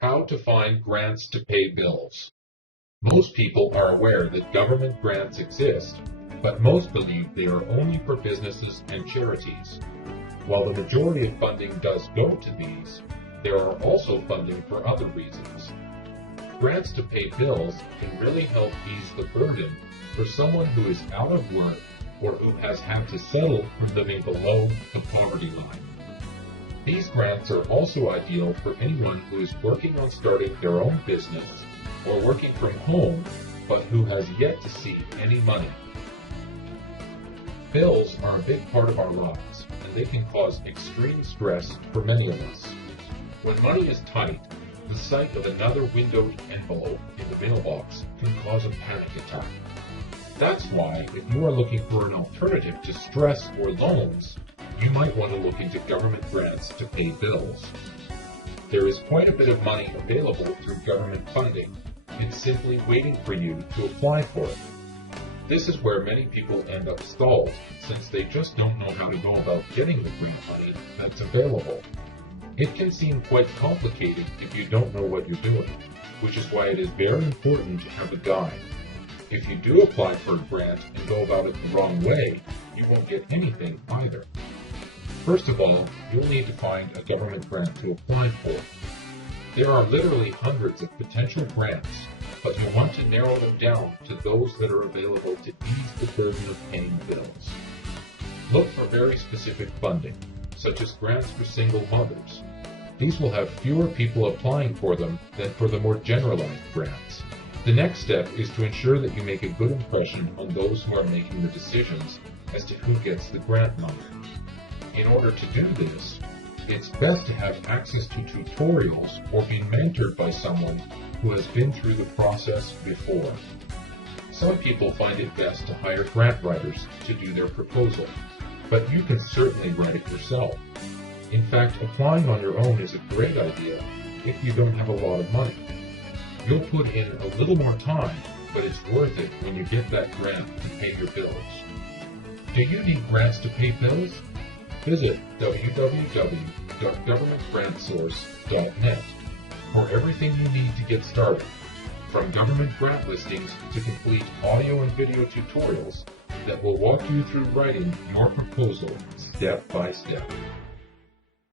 How to find grants to pay bills. Most people are aware that government grants exist, but most believe they are only for businesses and charities. While the majority of funding does go to these, there are also funding for other reasons. Grants to pay bills can really help ease the burden for someone who is out of work or who has had to settle for living below the poverty line. These grants are also ideal for anyone who is working on starting their own business or working from home but who has yet to see any money. Bills are a big part of our lives, and they can cause extreme stress for many of us. When money is tight, the sight of another windowed envelope in the mailbox can cause a panic attack. That's why, if you are looking for an alternative to stress or loans, you might want to look into government grants to pay bills. There is quite a bit of money available through government funding. It's simply waiting for you to apply for it. This is where many people end up stalled, since they just don't know how to go about getting the grant money that's available. It can seem quite complicated if you don't know what you're doing, which is why it is very important to have a guide. If you do apply for a grant and go about it the wrong way, you won't get anything either. First of all, you'll need to find a government grant to apply for. There are literally hundreds of potential grants, but you'll want to narrow them down to those that are available to ease the burden of paying bills. Look for very specific funding, such as grants for single mothers. These will have fewer people applying for them than for the more generalized grants. The next step is to ensure that you make a good impression on those who are making the decisions as to who gets the grant money. In order to do this, it's best to have access to tutorials or be mentored by someone who has been through the process before. Some people find it best to hire grant writers to do their proposal, but you can certainly write it yourself. In fact, applying on your own is a great idea if you don't have a lot of money. You'll put in a little more time, but it's worth it when you get that grant to pay your bills. Do you need grants to pay bills? Visit www.governmentgrantsource.net for everything you need to get started, from government grant listings to complete audio and video tutorials that will walk you through writing your proposal step by step.